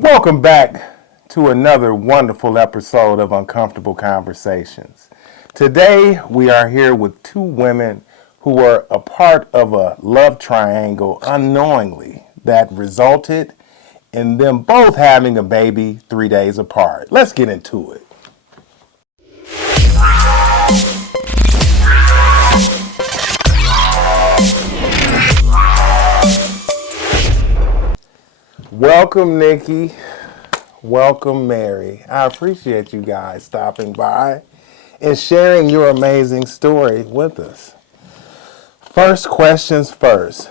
Welcome back to another wonderful episode of Uncomfortable Conversations. Today we are here with two women who were a part of a love triangle unknowingly that resulted in them both having a baby 3 days apart. Let's get into it. Welcome, Nikki. Welcome, Mary. I appreciate you guys stopping by and sharing your amazing story with us. First questions first.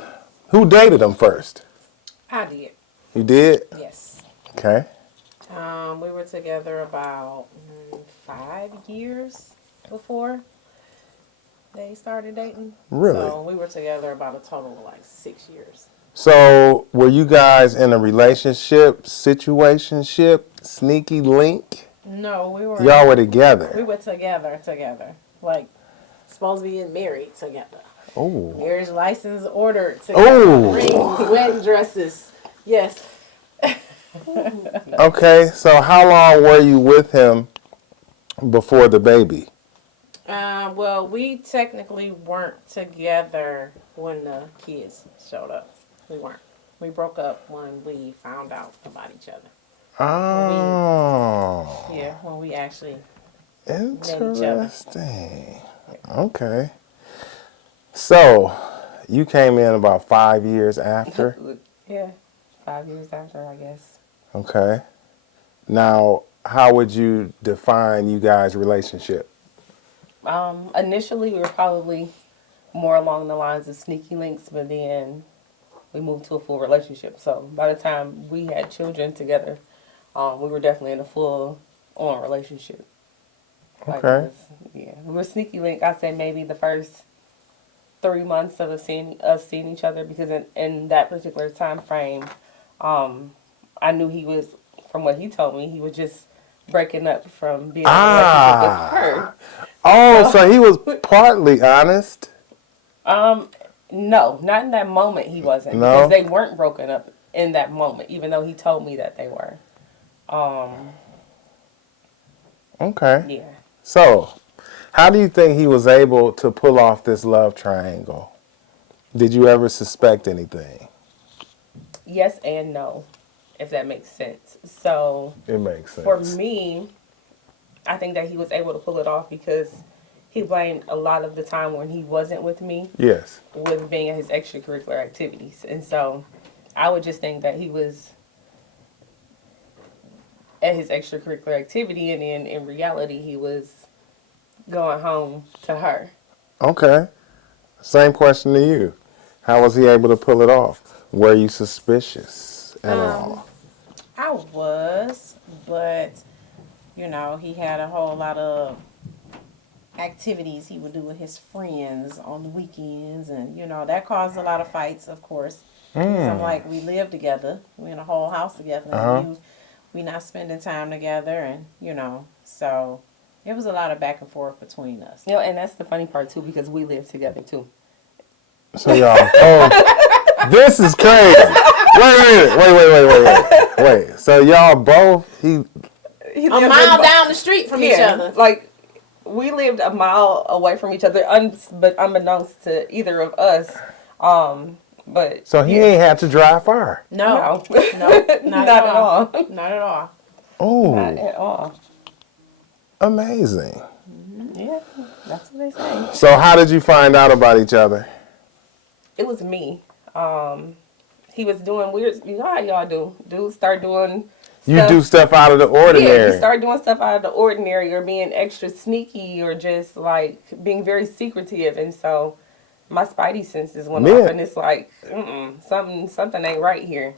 Who dated them first? I did. You did? Yes. Okay. We were together about 5 years before they started dating. Really? So we were together about a total of like 6 years. So, were you guys in a relationship, situationship, sneaky link? No, we were. Y'all were together. We were together. Like, supposed to be married together. Oh. Marriage license ordered together. Oh. Rings, wedding dresses. Yes. Okay, so how long were you with him before the baby? Well, we technically weren't together when the kids showed up. We weren't. We broke up when we found out about each other. Oh. When we actually Interesting. Okay. So, you came in about 5 years after? Yeah, 5 years after, I guess. Okay. Now, how would you define you guys' relationship? Initially, we were probably more along the lines of sneaky links, but then we moved to a full relationship. So by the time we had children together, we were definitely in a full-on relationship. Okay. We were sneaky link. I'd say maybe the first 3 months of us seeing each other, because in that particular time frame, I knew he was, from what he told me, he was just breaking up from being in a relationship with her. Oh, so he was partly honest? No, not in that moment he wasn't. No? Because they weren't broken up in that moment, even though he told me that they were. Okay. Yeah. So, how do you think he was able to pull off this love triangle? Did you ever suspect anything? Yes and no, if that makes sense. So, It makes sense. for me, I think that he was able to pull it off because he blamed a lot of the time when he wasn't with me Yes. with being at his extracurricular activities. And so I would just think that he was at his extracurricular activity, and then in reality he was going home to her. Okay. Same question to you. How was he able to pull it off? Were you suspicious at all? I was, but, he had a whole lot of activities he would do with his friends on the weekends, and, that caused a lot of fights, of course. Because I'm like, we live together. We in a whole house together. And we not spending time together, and, so it was a lot of back and forth between us. And that's the funny part too, because we live together too. So y'all, this is crazy. Wait. So y'all both, A mile down the street from each other. Like, we lived a mile away from each other, but unbeknownst to either of us. But so he ain't had to drive far. No, not at all. Not at all. Oh, Not at all. amazing. Yeah, that's what they say. So how did you find out about each other? It was me. He was doing weird. You know how y'all do. Dudes start doing stuff. You do stuff out of the ordinary. Yeah, you start doing stuff out of the ordinary, or being extra sneaky, or just like being very secretive. And so my spidey senses went off, and it's like, something ain't right here.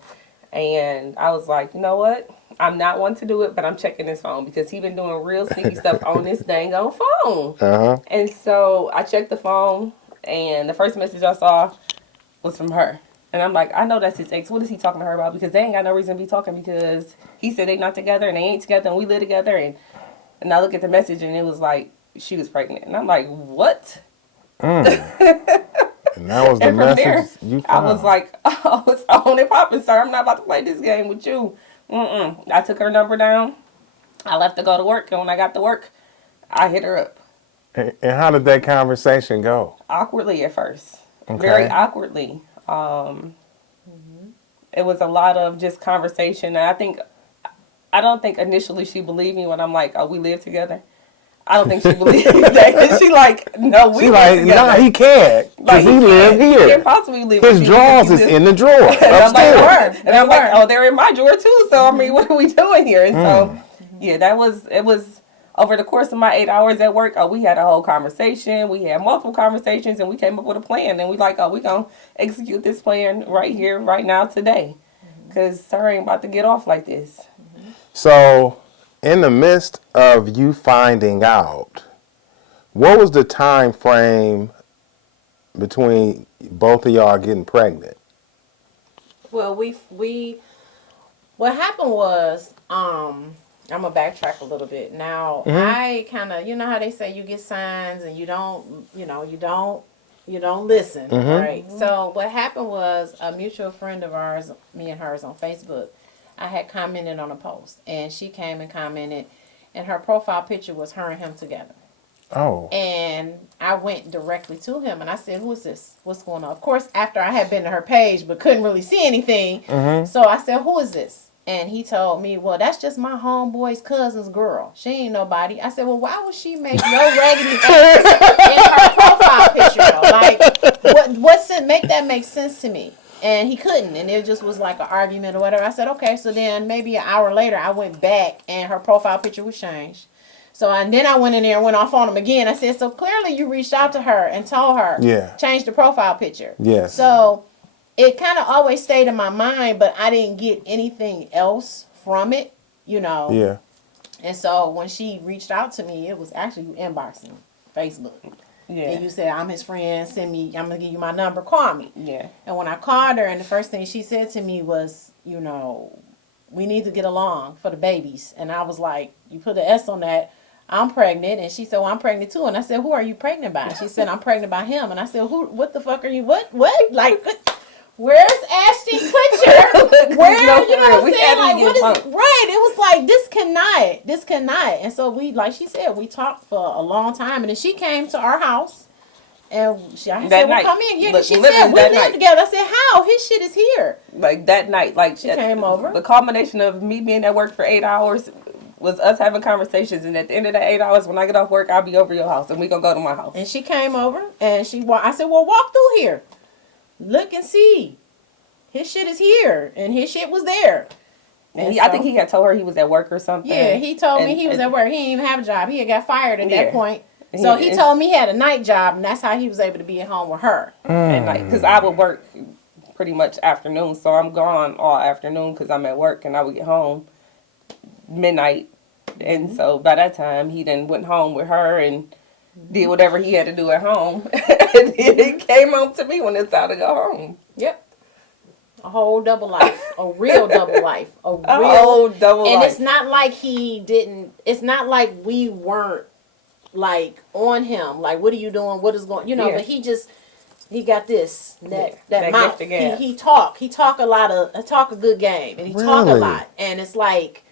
And I was like, you know what? I'm not one to do it, but I'm checking his phone because he been doing real sneaky stuff on this dang on phone. And so I checked the phone, and the first message I saw was from her. And I'm like, I know that's his ex. What is he talking to her about? Because they ain't got no reason to be talking, because he said they not together and they ain't together and we live together. And I look at the message, and it was like she was pregnant. And I'm like, what? And that was the message there, you found. I was like, oh, it's on and popping, sir. I'm not about to play this game with you. I took her number down. I left to go to work, and when I got to work, I hit her up. And how did that conversation go? Awkwardly at first. Okay. Very awkwardly. It was a lot of just conversation. And I don't think initially she believed me when I'm like, oh, we live together. I don't think she believed that. She like, no, we live together. Nah, he can't. Because he live here. He can't possibly live His drawers is in the drawer upstairs. And I'm like, oh, they're in my drawer too. So, I mean, what are we doing here? And so, yeah, it was over the course of my 8 hours at work. Oh, we had a whole conversation. We had multiple conversations, and we came up with a plan. And we like, oh, we going to execute this plan right here, right now, today. Because her ain't about to get off like this. So, in the midst of you finding out, what was the time frame between both of y'all getting pregnant? Well, what happened was, I'm gonna backtrack a little bit. Now, I kind of, you know how they say you get signs and you don't listen, right? So what happened was a mutual friend of ours, me and hers on Facebook, I had commented on a post, and she came and commented, and her profile picture was her and him together. Oh. And I went directly to him, and I said, who is this? What's going on? Of course, after I had been to her page, but couldn't really see anything, so I said, who is this? And he told me, well, that's just my homeboy's cousin's girl. She ain't nobody. I said, well, why would she make no raggedy ass in her profile picture, though? Like, make that make sense to me? And he couldn't, and it just was like an argument or whatever. I said, okay. So then maybe an hour later, I went back, and her profile picture was changed. So and then I went in there and went off on him again. I said, so clearly you reached out to her and told her, change the profile picture. Yes. So it kind of always stayed in my mind, but I didn't get anything else from it, Yeah. And so when she reached out to me, it was actually inboxing Facebook. Yeah. And you said, I'm his friend, I'm going to give you my number, call me. Yeah. And when I called her, and the first thing she said to me was, we need to get along for the babies. And I was like, you put an S on that. I'm pregnant. And she said, well, I'm pregnant too. And I said, who are you pregnant by? She said, I'm pregnant by him. And I said, what the fuck are you, what? Like, where's Ashton Kutcher? Where, you know what I'm saying? Like, what is it? Right. It was like, this cannot. And so we, like she said, we talked for a long time. And then she came to our house. And I said, well, come in. Yeah, she said, we live together. I said, how? His shit is here. Like, that night. Like, she came over. The culmination of me being at work for 8 hours was us having conversations. And at the end of the 8 hours, when I get off work, I'll be over your house. And we going to go to my house. And she came over. And I said, well, walk through here. Look and see. His shit is here. And his shit was there. And I think he had told her he was at work or something. Yeah, he told me he was at work. He didn't even have a job. He had got fired at that point. So he told me he had a night job, and that's how he was able to be at home with her. At night, because I would work pretty much afternoon, so I'm gone all afternoon because I'm at work, and I would get home midnight. And so by that time, he then went home with her and did whatever he had to do at home. And he came home to me when it's time to go home. Yep. A whole double life. A real double life. A whole double life. And it's not like it's not like we weren't like on him, like, what are you doing, what is going, but he got this that mouth. He talk a good game, and he talk a lot, and it's like,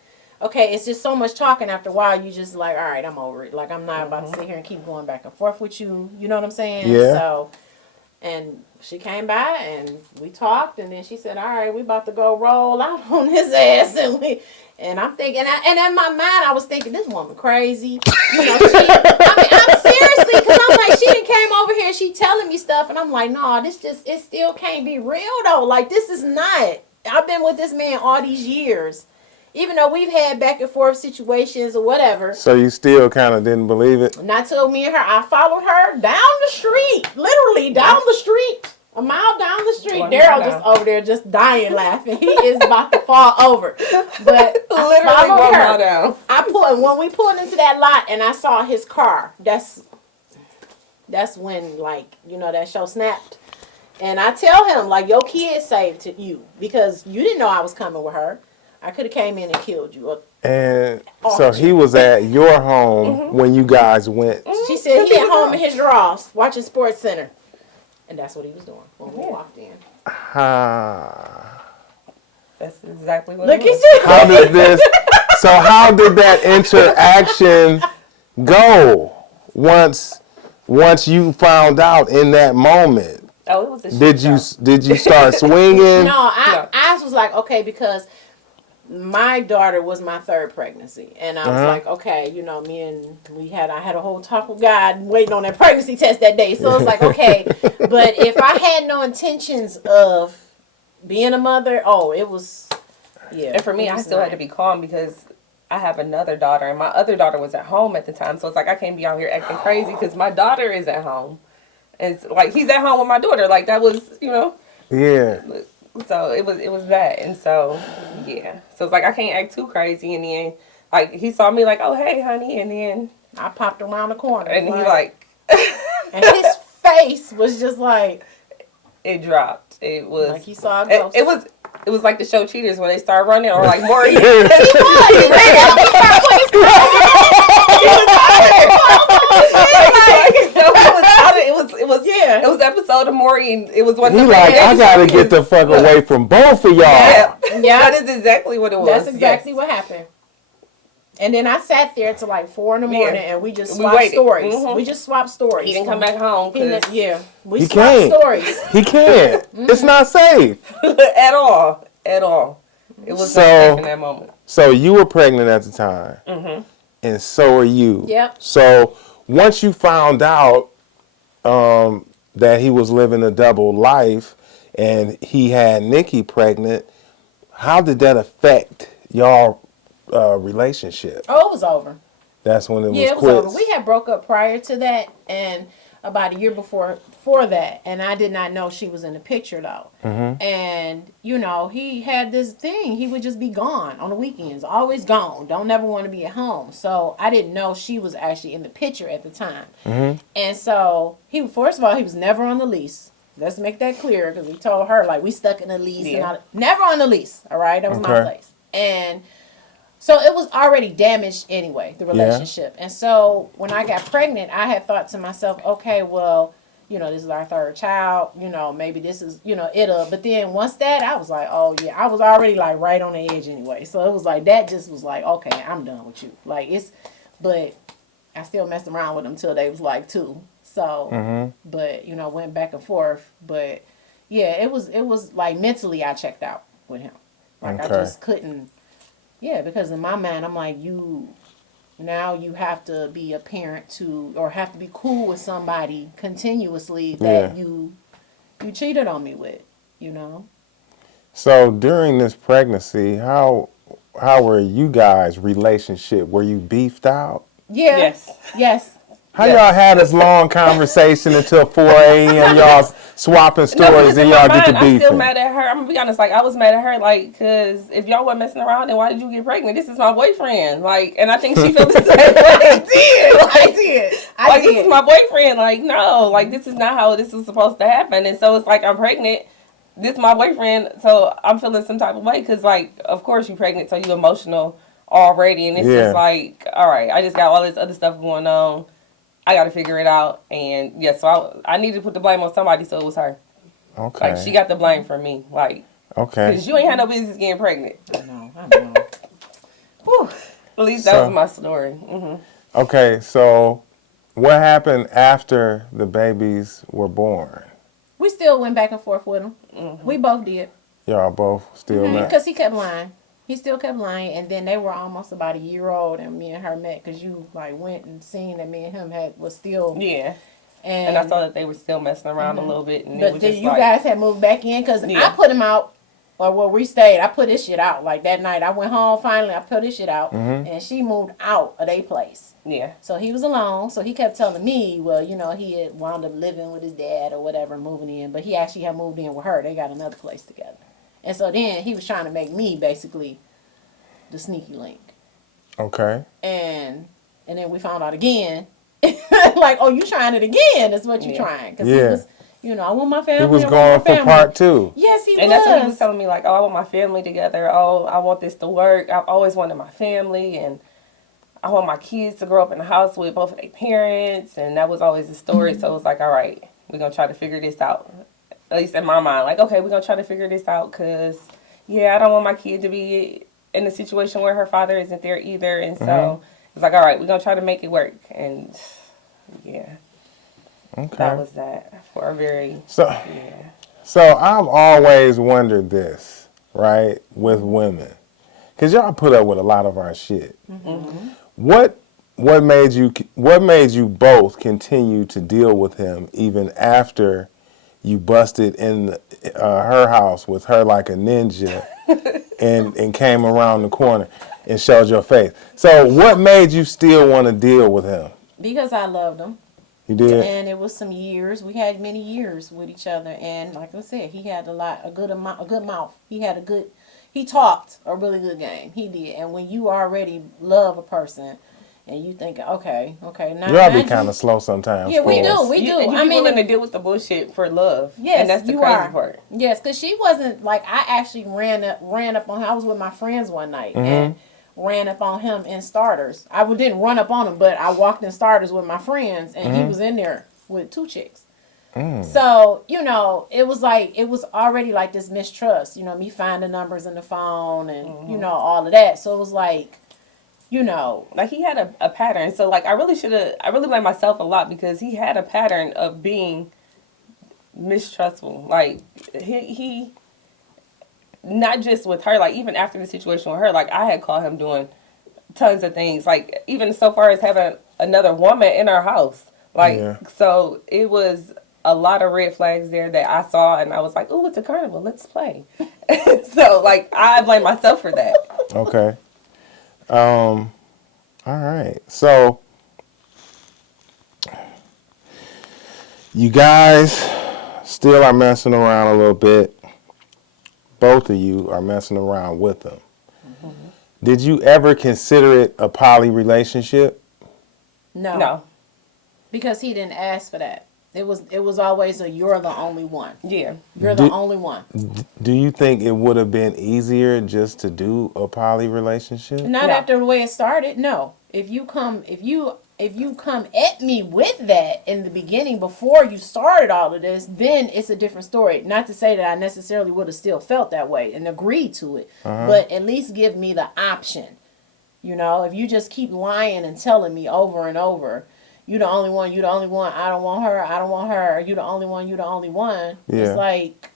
okay, it's just so much talking. After a while, you just like, all right, I'm over it. Like, I'm not about to sit here and keep going back and forth with you. You know what I'm saying? Yeah. So, and she came by and we talked, and then she said, all right, we about to go roll out on his ass, and I'm thinking, and in my mind, I was thinking, this woman crazy. I'm seriously, because I'm like, she done came over here and she telling me stuff, and I'm like, no, it still can't be real, though. Like, this is not. I've been with this man all these years, even though we've had back and forth situations or whatever. So you still kind of didn't believe it? Not till me and her, I followed her down the street, literally down the street. A mile down the street, Daryl just over there just dying laughing. He is about to fall over. But literally 1 mile down. When we pulled into that lot and I saw his car, that's when, like, that show snapped. And I tell him, like, your kid saved to you because you didn't know I was coming with her. I could have came in and killed you. And so he was at your home when you guys went. She said he at home in his drawers watching Sports Center. And that's what he was doing when we walked in. That's exactly what Look it was. at you. How did this? So how did that interaction go once you found out in that moment? Oh, it was a shit show. Did you start swinging? No, No. I was like, okay, because my daughter was my third pregnancy, and I was like, okay, I had a whole talk with God waiting on that pregnancy test that day. So it's like, okay, but if I had no intentions of being a mother, it was, yeah. And for me, I still had to be calm because I have another daughter, and my other daughter was at home at the time. So it's like I can't be out here acting crazy because my daughter is at home. And it's like he's at home with my daughter. Like that was, Yeah. So it was that, and so yeah. So it's like I can't act too crazy, and then like he saw me like, oh hey honey, and then I popped around the corner, and he like, and his face was just like it dropped. It was like he saw a ghost. It was like the show Cheaters when they start running, or like Maury. It was the episode of Maury, and it was one of He the like, I gotta get the fuck away from both of y'all. Yeah, that is exactly what it was. That's exactly what happened. And then I sat there till like 4 in the morning, and we just swapped stories. Mm-hmm. We just swapped stories. He didn't come back home. We He swapped can't. stories. He can't. It's not safe. At all. It was not safe in that moment. So you were pregnant at the time, and so are you. Yep. So once you found out that he was living a double life, and he had Nikki pregnant, how did that affect y'all relationship? Oh, it was over. That's when it was Yeah, it was quits. over. We had broke up prior to that, and about a year before that, and I did not know she was in the picture though. And he had this thing. He would just be gone on the weekends, always gone. Don't never want to be at home. So I didn't know she was actually in the picture at the time. And so first of all, he was never on the lease. Let's make that clear because we told her like we stuck in a lease and all, never on the lease. All right, that was my place. And so it was already damaged anyway, the relationship. And so when I got pregnant, I had thought to myself, okay, well, this is our third child. Maybe this is, it'll. But then once that, I was like, oh, yeah. I was already, like, right on the edge anyway. So it was like, that just was like, okay, I'm done with you. Like, but I still messed around with them till they was, like, 2. So, but, went back and forth. But, yeah, it was like, mentally I checked out with him. Like, I just couldn't. Yeah, because in my mind, I'm like, now you have to be a parent to, or have to be cool with somebody continuously that you cheated on me with, So during this pregnancy, how were you guys' relationship? Were you beefed out? Yeah. Yes. How y'all had this long conversation until 4 a.m. Y'all swapping stories and y'all get to beefing? I'm still mad at her. I'm gonna be honest. Like I was mad at her. Like because if y'all weren't messing around, then why did you get pregnant? This is my boyfriend. Like, and I think she felt the same way. I did. This is my boyfriend. Like no. Like this is not how this is supposed to happen. And so it's like I'm pregnant. This is my boyfriend. So I'm feeling some type of way because like of course you're pregnant, so you emotional already, and it's just like all right. I just got all this other stuff going on. I got to figure it out, and so I needed to put the blame on somebody, so it was her. Okay. Like she got the blame for me, like. Okay. Because you ain't had no business getting pregnant. I know. Whew. At least that was my story. Okay, so what happened after the babies were born? We still went back and forth with him. We both did. Y'all both still not? Because he kept lying. He still kept lying, and then they were almost about a year old, and me and her met because you like went and seen that me and him was still and I saw that they were still messing around a little bit, and but it was just you guys had moved back in because I put him out, or where we stayed. I put this shit out like that night. I went home finally. I put this shit out, and she moved out of their place. Yeah. So he was alone. So he kept telling me, well, he had wound up living with his dad or whatever, moving in, but he actually had moved in with her. They got another place together, and so then he was trying to make me basically the sneaky link. Okay. And then we found out again, like, oh, you trying it again? That's what you trying. Because he was, I want my family. He was going for part 2. Yes, he was. And that's what he was telling me, like, oh, I want my family together. Oh, I want this to work. I've always wanted my family, and I want my kids to grow up in the house with both of their parents. And that was always the story. So it was like, all right, we're going to try to figure this out. At least in my mind, like, okay, we're going to try to figure this out because yeah, I don't want my kid to be in a situation where her father isn't there either. And so it's like, all right, we're going to try to make it work. And yeah, that Okay. was that for a very, So, yeah. so I've always wondered this, right, with women, because y'all put up with a lot of our shit. What what made you both continue to deal with him even after you busted in her house with her like a ninja and came around the corner and showed your face? So what made you still want to deal with him? Because I loved him. You did? And it was some years. We had many years with each other, and like I said, he had a good mouth. He talked a really good game. He did. And when you already love a person, and you think, okay, now Y'all be kind of slow sometimes. Yeah, we for us. do. We do. And you be willing to deal with the bullshit for love. Yes, and that's the you crazy are. part. Yes, because she wasn't like, I actually ran up on her. I was with my friends one night and ran up on him in starters. I didn't run up on him, but I walked in starters with my friends, and he was in there with two chicks. So, it was already like this mistrust, me finding numbers in the phone and, all of that. So it was like, Like he had a pattern. So like I really blame myself a lot because he had a pattern of being mistrustful. Like he not just with her, like even after the situation with her, like I had caught him doing tons of things. Like even so far as having another woman in our house. Like so it was a lot of red flags there that I saw and I was like, "Oh, it's a carnival. Let's play." So like I blame myself for that. Okay. All right. So you guys still are messing around a little bit. Both of you are messing around with them. Did you ever consider it a poly relationship? no. Because he didn't ask for that. It was always you're the only one. Yeah. You're the only one. Do you think it would have been easier just to do a poly relationship? Not No. after the way it started. No. If you come at me with that in the beginning before you started all of this, then it's a different story. Not to say that I necessarily would have still felt that way and agreed to it, but at least give me the option. If you just keep lying and telling me over and over, you the only one, I don't want her, you the only one, Yeah. It's like,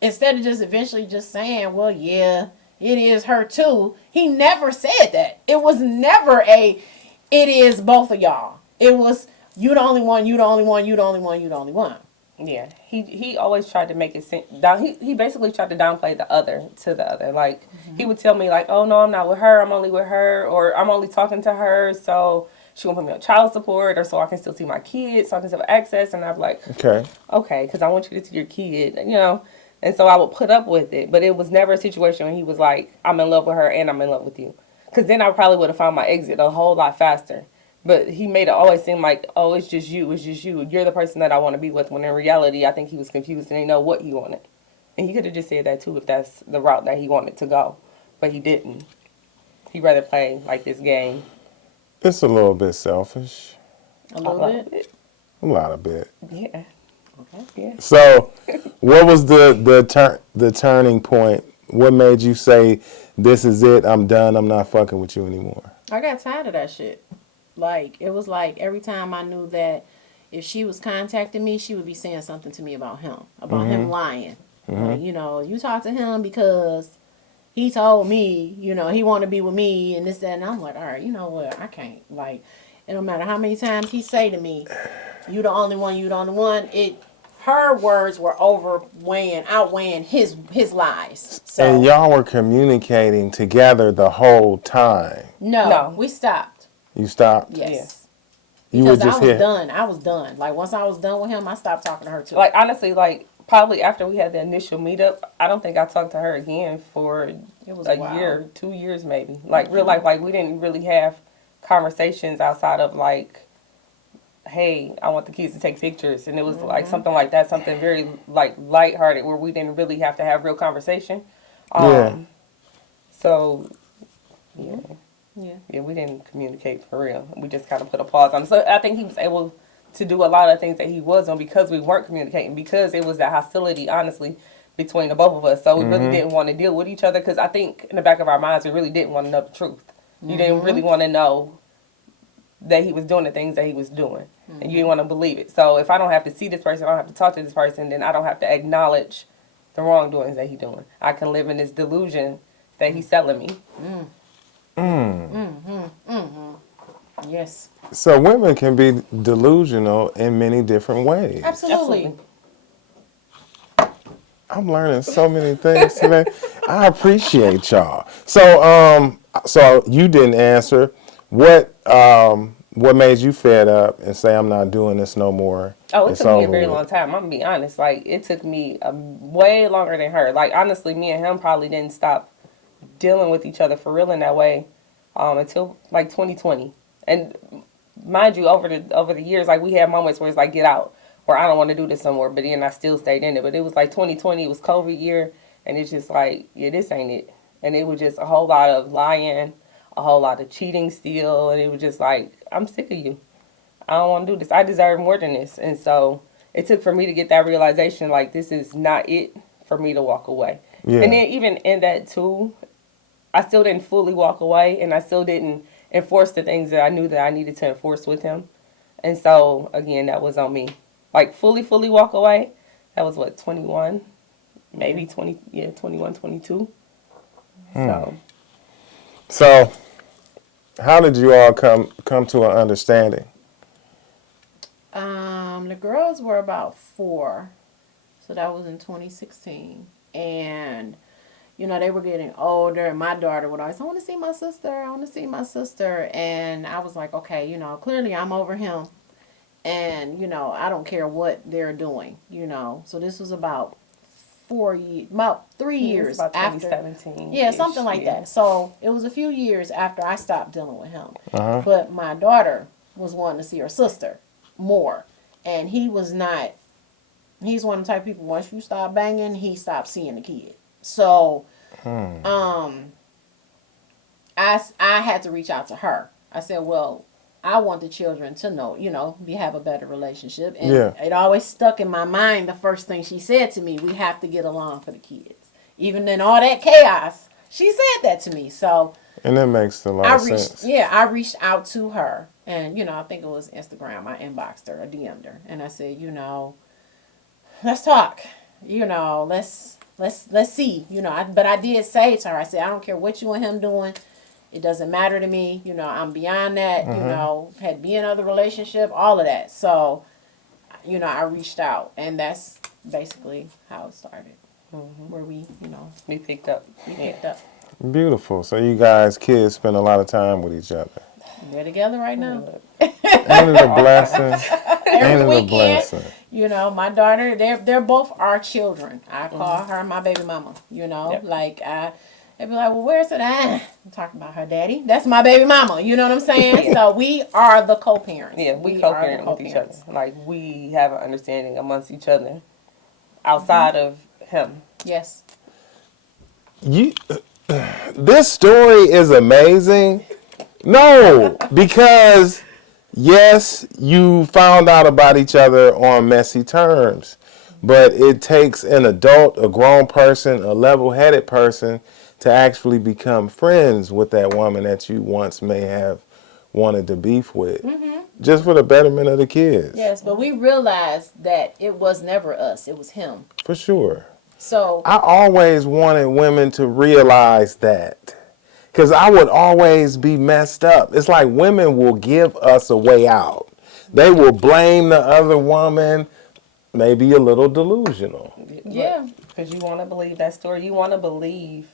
instead of just eventually just saying, well, yeah, it is her too. He never said that. It was never it is both of y'all. It was, you the only one, you the only one, you the only one, you the only one. Yeah, he always tried to make it down. He basically tried to downplay the other to the other. Like he would tell me like, "Oh no, I'm not with her. I'm only with her, or I'm only talking to her, so she won't put me on child support, or so I can still see my kids, so I can still have access." And I'm like, okay, because I want you to see your kid, And so I would put up with it, but it was never a situation when he was like, "I'm in love with her and I'm in love with you," because then I probably would have found my exit a whole lot faster. But he made it always seem like, oh, it's just you. You're the person that I want to be with. When in reality, I think he was confused and didn't know what he wanted. And he could have just said that too if that's the route that he wanted to go. But he didn't. He'd rather play like this game. It's a little bit selfish. A little bit? A lot of bit. Yeah. Okay. Yeah. So, what was the turning point? What made you say, this is it, I'm done, I'm not fucking with you anymore? I got tired of that shit. Like, it was like every time I knew that if she was contacting me, she would be saying something to me about him him lying. Like, you talk to him because he told me, he wanted to be with me and this, that, and I'm like, all right, you know what, I can't. Like, it don't matter how many times he say to me, you the only one, her words were outweighing his lies. So, And y'all were communicating together the whole time. No, we stopped. You stopped? Yes. You Because were just I was here. done. I was done. Like, once I was done with him, I stopped talking to her too. Like, honestly, like, probably after we had the initial meetup, I don't think I talked to her again for a year, 2 years maybe. Like, real life, like, we didn't really have conversations outside of, like, hey, I want the kids to take pictures. And it was, like, something like that, something very, like, lighthearted where we didn't really have to have real conversation. So, yeah. Yeah, we didn't communicate for real. We just kind of put a pause on it. So I think he was able to do a lot of things that he was on because we weren't communicating, because it was that hostility, honestly, between the both of us. So we really didn't want to deal with each other because I think in the back of our minds we really didn't want to know the truth. You didn't really want to know that he was doing the things that he was doing, and you didn't want to believe it. So if I don't have to see this person, I don't have to talk to this person, then I don't have to acknowledge the wrongdoings that he's doing. I can live in this delusion that he's selling me. Yes. So women can be delusional in many different ways. Absolutely. I'm learning so many things today. I appreciate y'all. So you didn't answer. What made you fed up and say I'm not doing this no more? Oh, it It's took me a over very with. long time. I'm gonna be honest. Like, it took me way longer than her. Like, honestly, me and him probably didn't stop dealing with each other for real in that way until like 2020. And mind you, over the years, like, we had moments where it's like, get out, or I don't want to do this no more. But then I still stayed in it. But it was like 2020. It was COVID year, and it's just like, yeah, this ain't it. And it was just a whole lot of lying, a whole lot of cheating still, and it was just like, I'm sick of you. I don't want to do this. I deserve more than this. And so it took for me to get that realization, like, this is not it, for me to walk away. Yeah. And then even in that too, I still didn't fully walk away, and I still didn't enforce the things that I knew that I needed to enforce with him. And so, again, that was on me. Like, fully walk away, that was what, 21? Maybe 20, 21, 22. So how did you all come to an understanding? The girls were about 4, so that was in 2016, and they were getting older, and my daughter would always, I want to see my sister, and I was like, okay, clearly I'm over him, and I don't care what they're doing, so this was about 3 years about after 2017. Yeah, something like that. So it was a few years after I stopped dealing with him. But my daughter was wanting to see her sister more. And he was not, he's one of the type of people, once you stop banging, he stopped seeing the kid. So I had to reach out to her. I said, well, I want the children to know, we have a better relationship. And it always stuck in my mind the first thing she said to me, we have to get along for the kids. Even in all that chaos, she said that to me. So And that makes a lot of sense. Yeah, I reached out to her. And, I think it was Instagram. I inboxed her, I DM'd her. And I said, let's talk. Let's see. But I did say to her, I said, I don't care what you and him doing. It doesn't matter to me. I'm beyond that. Had been in other relationship, all of that. So, I reached out, and that's basically how it started. Where we picked up. Beautiful. So you guys, kids, spend a lot of time with each other. They're together right now. Ain't it a blessing? Every Ain't it a weekend. blessing? My daughter, they're both our children. I call her my baby mama. Like they'd be like, well, where's it? I'm talking about her daddy. That's my baby mama. You know what I'm saying? So we are the co-parents. Yeah, we co-parent with each other. Like, we have an understanding amongst each other outside of him. Yes. This story is amazing. No, because yes, you found out about each other on messy terms, but it takes an adult, a grown person, a level-headed person to actually become friends with that woman that you once may have wanted to beef with, just for the betterment of the kids. Yes, but we realized that it was never us; it was him. For sure. So I always wanted women to realize that. Because I would always be messed up. It's like women will give us a way out. They will blame the other woman, maybe a little delusional. yeah, Because you want to believe that story. You want to believe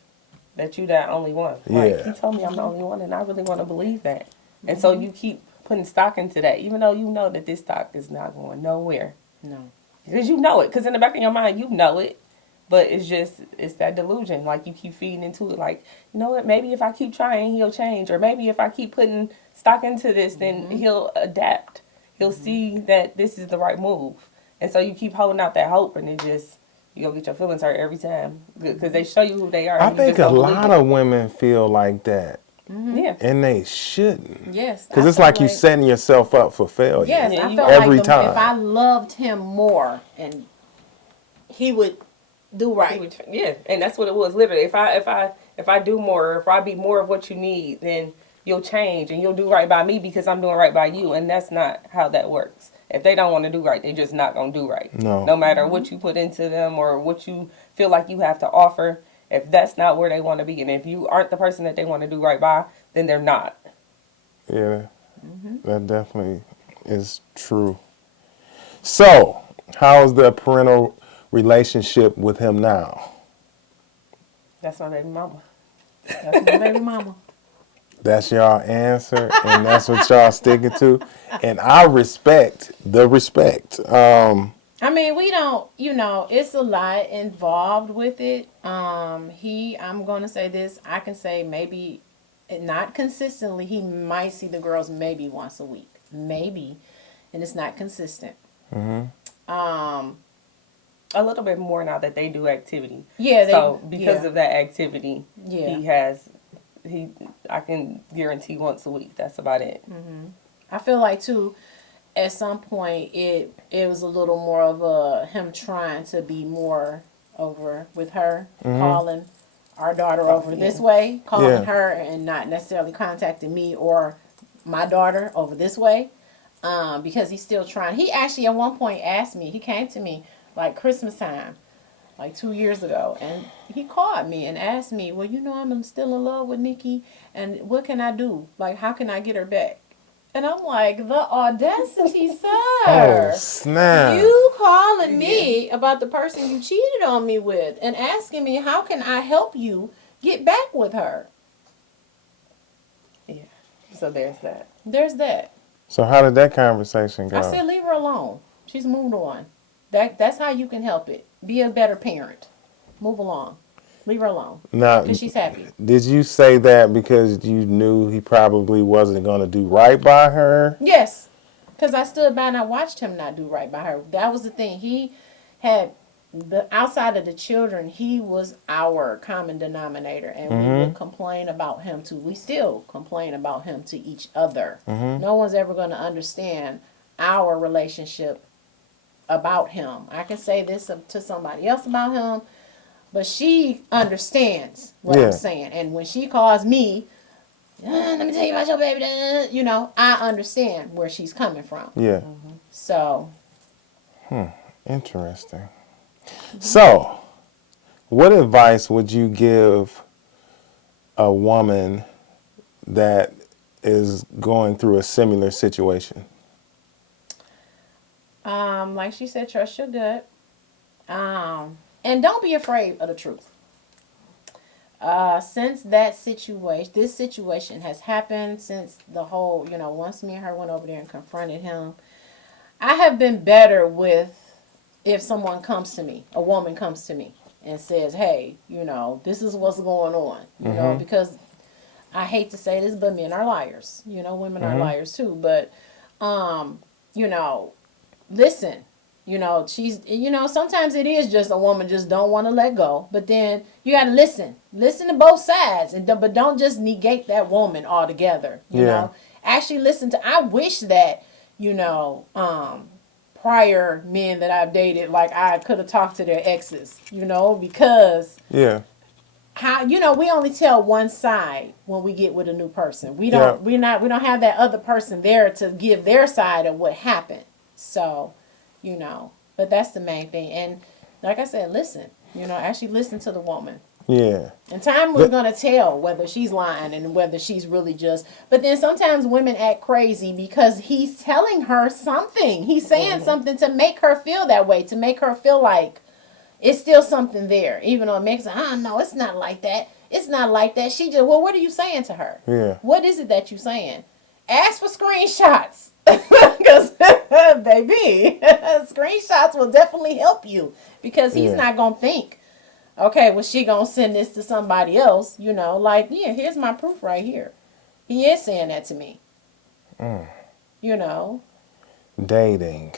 that you're the only one. Yeah. Like, he told me I'm the only one, and I really want to believe that. And so you keep putting stock into that, even though you know that this stock is not going nowhere. no. Because you know it. Because in the back of your mind, you know it. But it's that delusion. Like, you keep feeding into it. Like, you know what? Maybe if I keep trying, he'll change. Or maybe if I keep putting stock into this, then he'll adapt. He'll see that this is the right move. And so you keep holding out that hope, and you go get your feelings hurt every time. Because they show you who they are. I think a lot of women feel like that. Yeah. And they shouldn't. Yes, Because it's like you setting yourself up for failure. Yes, Yeah, I you felt every like time. if I loved him more, and he would Do right. Yeah, and that's what it was. Literally, if I do more, if I be more of what you need, then you'll change and you'll do right by me because I'm doing right by you. And that's not how that works. If they don't want to do right, they just not gonna do right. No. No matter what you put into them or what you feel like you have to offer, if that's not where they want to be, and if you aren't the person that they want to do right by, then they're not. Yeah, that definitely is true. So, how's the parental relationship with him now? That's my baby mama. That's my baby mama. That's y'all answer, and that's what y'all sticking to. And I respect the respect. I mean, we don't, it's a lot involved with it. I'm going to say this. I can say maybe, not consistently, he might see the girls maybe once a week. Maybe. And it's not consistent. A little bit more now that they do activity. Yeah. So because of that activity, yeah. I can guarantee once a week. That's about it. I feel like too, at some point it was a little more of him trying to be more over with her, calling our daughter over this way, calling her and not necessarily contacting me or my daughter over this way, because he's still trying. He actually at one point asked me. He came to me like Christmas time, like 2 years ago, and he called me and asked me, well, I'm still in love with Nikki, and what can I do? Like, how can I get her back? And I'm like, the audacity, sir. Oh, snap. You calling me about the person you cheated on me with and asking me, how can I help you get back with her? Yeah. So there's that. There's that. So how did that conversation go? I said, leave her alone. She's moved on. That's how you can help it. Be a better parent. Move along. Leave her alone. Now, because she's happy. Did you say that because you knew he probably wasn't going to do right by her? Yes. Because I stood by and I watched him not do right by her. That was the thing. He had, outside of the children, he was our common denominator. And we would complain about him too. We still complain about him to each other. No one's ever going to understand our relationship about him. I can say this to somebody else about him, but she understands what I'm saying. And when she calls me, let me tell you about your baby, I understand where she's coming from. Yeah. So. Interesting. So, what advice would you give a woman that is going through a similar situation? Like she said, trust your gut. And don't be afraid of the truth. Since this situation has happened, since the whole, once me and her went over there and confronted him, I have been better with if someone comes to me, a woman comes to me and says, hey, this is what's going on, because I hate to say this, but men are liars, women are liars too, but, listen, she's, sometimes it is just a woman just don't want to let go, but then you got to listen to both sides, but don't just negate that woman altogether, you know, actually listen to, I wish that, prior men that I've dated, like I could have talked to their exes, because how, we only tell one side when we get with a new person. We don't have that other person there to give their side of what happened. So, but that's the main thing. And like I said, listen, actually listen to the woman. Yeah. And time was going to tell whether she's lying and whether she's really just, but then sometimes women act crazy because he's telling her something. He's saying something to make her feel that way, to make her feel like it's still something there. Even though it makes her, no, it's not like that. It's not like that. She just, well, what are you saying to her? Yeah. What is it that you're saying? Ask for screenshots. Because, baby, screenshots will definitely help you. Because he's not going to think, okay, well, she going to send this to somebody else. Here's my proof right here. He is saying that to me. Dating.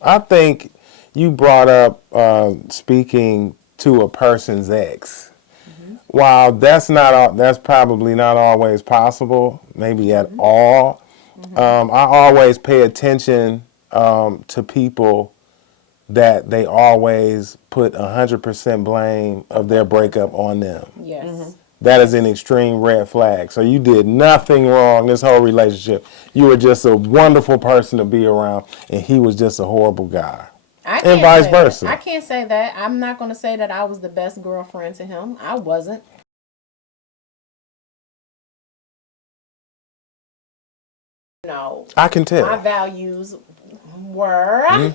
I think you brought up speaking to a person's ex. While that's probably not always possible, maybe at all. I always pay attention to people that they always put 100% blame of their breakup on them. Yes. That is an extreme red flag. So you did nothing wrong this whole relationship. You were just a wonderful person to be around, and he was just a horrible guy. I And can't vice say versa. That. I can't say that. I'm not going to say that I was the best girlfriend to him. I wasn't. No. I can tell. My values were. I'm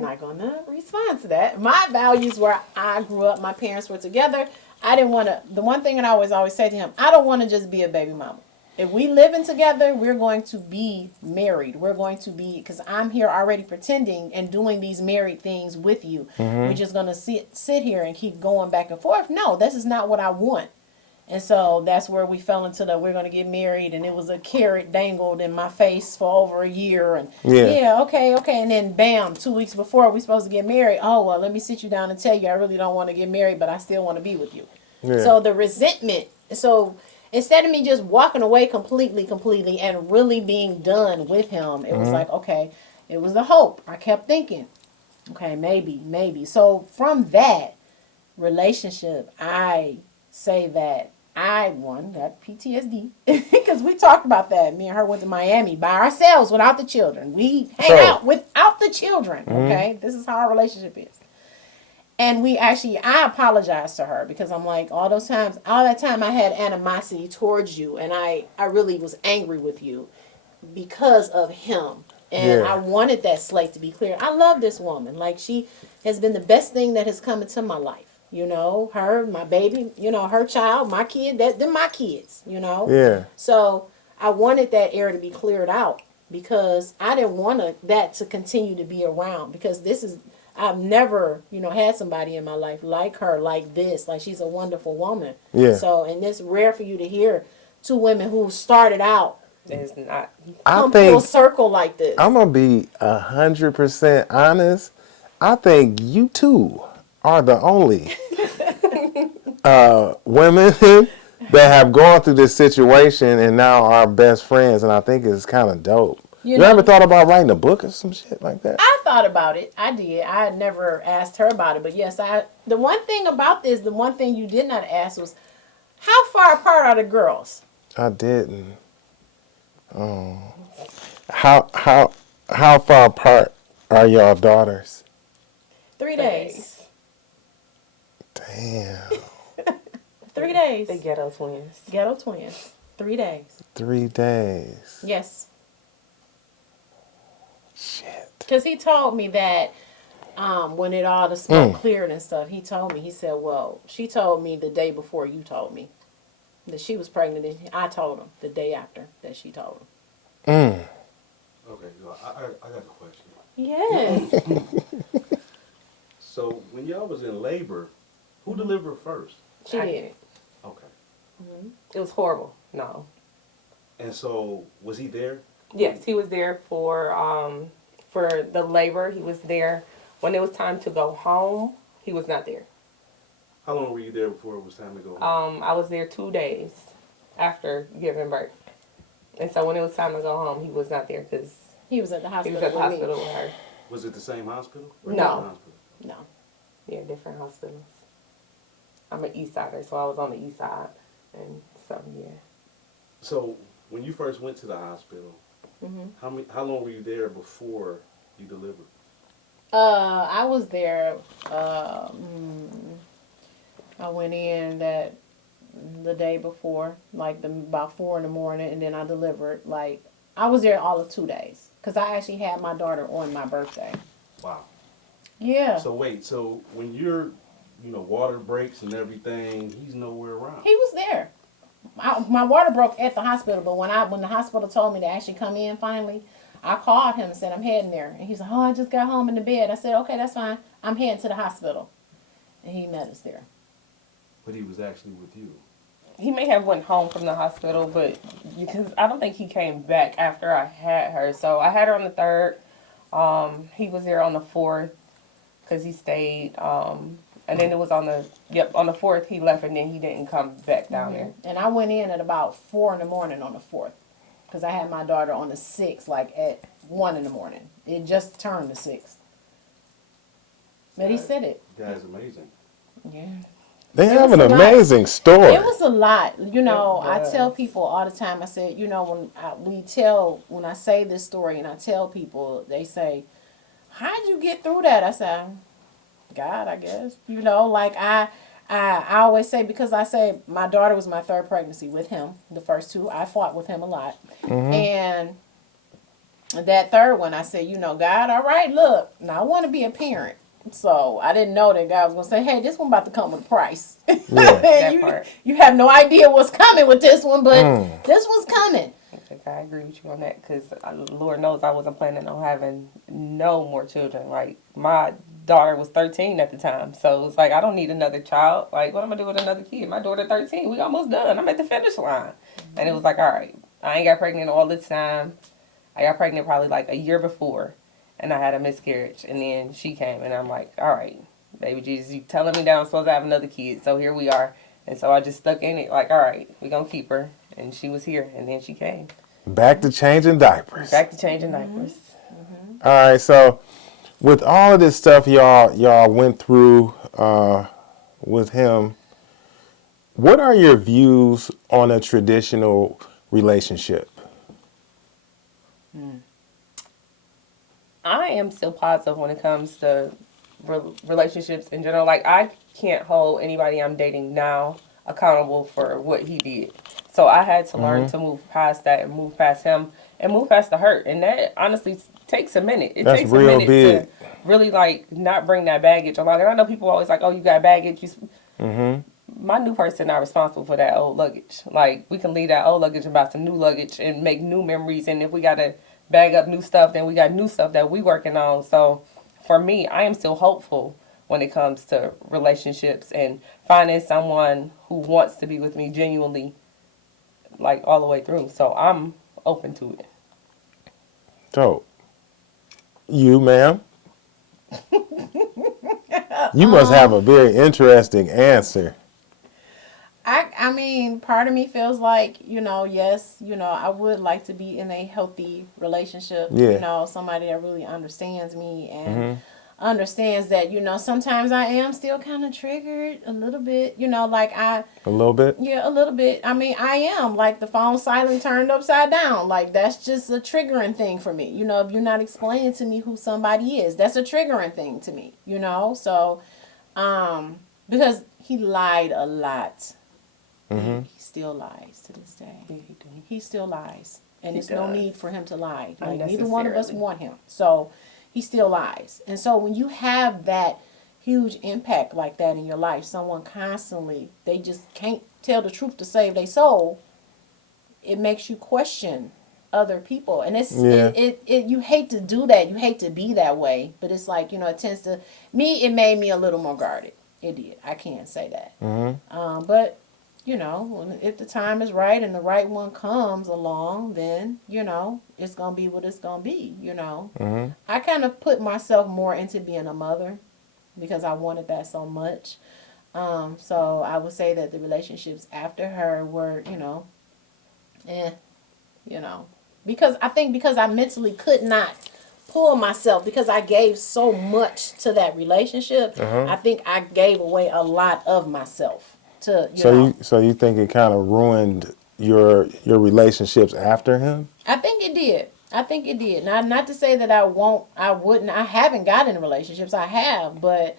not going to respond to that. My values were I grew up, my parents were together. I didn't want to. The one thing that I always say to him, I don't want to just be a baby mama. If we living together, we're going to be married. We're going to be, because I'm here already pretending and doing these married things with you. We're just going to sit here and keep going back and forth. No, this is not what I want. And so that's where we fell into the we're going to get married. And it was a carrot dangled in my face for over a year. And okay. And then bam, 2 weeks before we supposed to get married. Oh, well, let me sit you down and tell you I really don't want to get married, but I still want to be with you. Yeah. So the resentment. So instead of me just walking away completely and really being done with him, it was like, okay, it was the hope. I kept thinking, okay, maybe. So from that relationship, I say that I got PTSD because we talked about that. Me and her went to Miami by ourselves without the children. We hang out without the children. Okay, this is how our relationship is. And I apologized to her because I'm like, all that time I had animosity towards you, and I really was angry with you because of him. And I wanted that slate to be clear. I love this woman. Like, she has been the best thing that has come into my life. You know, her, my baby, her child, my kid, they're my kids, Yeah. So I wanted that air to be cleared out because I didn't want that to continue to be around because I've never, had somebody in my life like her, like this. Like, she's a wonderful woman. Yeah. So, and it's rare for you to hear two women who started out It's not. come full circle like this. I'm going to be 100% honest. I think you two are the only women that have gone through this situation and now are best friends. And I think it's kind of dope. You ever thought about writing a book or some shit like that? I thought about it. I did. I had never asked her about it. But yes, the one thing about this, the one thing you did not ask was, how far apart are the girls? I didn't. How far apart are y'all daughters? 3 days. Damn. 3 days. The ghetto twins. Ghetto twins. 3 days. 3 days. Yes. Shit. Because he told me that when it all the smoke cleared and stuff, he told me, he said, well, she told me the day before you told me that she was pregnant. And I told him the day after that she told him. Okay, so I got a question. Yes. So when y'all was in labor, who delivered first? She did. Okay. It was horrible. No. And so was he there? Yes, he was there for the labor. He was there when it was time to go home. He was not there. How long were you there before it was time to go home? I was there 2 days after giving birth, and so when it was time to go home, he was not there because He was at the he hospital. was at the with hospital me. with her. Was it the same hospital? Or No. different hospital? No. Yeah, different hospitals. I'm an East Sider, so I was on the East Side, and so yeah. So when you first went to the hospital, how long were you there before you delivered? I was there. I went in the day before, like about 4 in the morning, and then I delivered. Like, I was there all of 2 days because I actually had my daughter on my birthday. Wow. Yeah. So wait, so when you're, water breaks and everything, he's nowhere around. He was there. My water broke at the hospital, but when the hospital told me to actually come in finally, I called him and said, I'm heading there. And he said, oh, I just got home in the bed. I said, okay, that's fine. I'm heading to the hospital. And he met us there. But he was actually with you. He may have went home from the hospital, but because I don't think he came back after I had her. So I had her on the 3rd. He was there on the 4th because he stayed. And then it was on the 4th he left, and then he didn't come back down there. And I went in at about 4 in the morning on the 4th because I had my daughter on the 6th, like at 1 in the morning. It just turned the 6th. But he said it. Guy's amazing. Yeah. They It have was an a lot. amazing story. It was a lot. You know, It I tell was. people all the time, I said, you know, when I say this story and I tell people, they say, how'd you get through that? I said, God, I guess. You know, like I always say, because I say my daughter was my third pregnancy with him. The first two, I fought with him a lot. And that third one, I said, you know, God, all right, look, now I want to be a parent. So I didn't know that God was gonna say, "Hey, this one about to come with a price." Yeah. That you, part. you have no idea what's coming with this one, but this one's coming. I agree with you on that because Lord knows I wasn't planning on having no more children. Like my daughter was 13 at the time, so it's like I don't need another child. Like what am I gonna do with another kid? My daughter 13, we almost done. I'm at the finish line, and it was like, all right, I ain't got pregnant all this time. I got pregnant probably like a year before, and I had a miscarriage, and then she came, and I'm like, all right, baby Jesus, you telling me that I'm supposed to have another kid, so here we are. And so I just stuck in it, like, all right, we gonna keep her, and she was here, and then she came. Back to changing diapers. Back to changing diapers. All right, so with all of this stuff y'all went through with him, what are your views on a traditional relationship? I am still positive when it comes to relationships in general. Like, I can't hold anybody I'm dating now accountable for what he did. So I had to learn to move past that and move past him and move past the hurt. And that honestly takes a minute. It That's takes real a minute big. to really like not bring that baggage along. And I know people are always like, "Oh, you got baggage." My new person not responsible for that old luggage. Like we can leave that old luggage and buy some new luggage and make new memories. And if we gotta bag up new stuff, then we got new stuff that we working on. So for me, I am still hopeful when it comes to relationships and finding someone who wants to be with me genuinely, like all the way through. So I'm open to it. So, you, ma'am? You must have a very interesting answer. I mean, part of me feels like, you know, yes, you know, I would like to be in a healthy relationship. Yeah. You know, somebody that really understands me and understands that, you know, sometimes I am still kind of triggered a little bit, you know, like A little bit? yeah, a little bit. I mean, I am like the phone silent turned upside down. Like that's just a triggering thing for me. You know, if you're not explaining to me who somebody is, that's a triggering thing to me, you know? So, because he lied a lot. He still lies to this day. He still lies. And there's no need for him to lie. Like neither one of us want him. So he still lies. And so when you have that huge impact like that in your life, someone constantly, they just can't tell the truth to save their soul, it makes you question other people. And it's you hate to do that. You hate to be that way. But it's like, you know, it tends to it made me a little more guarded. It did. I can't say that. But you know, if the time is right and the right one comes along, then, you know, it's going to be what it's going to be, you know. I kind of put myself more into being a mother because I wanted that so much. So I would say that the relationships after her were, you know, you know. Because I mentally could not pull myself because I gave so much to that relationship. I think I gave away a lot of myself. To, So you think it kind of ruined your relationships after him? I think it did. Not to say that I haven't gotten in relationships. I have, but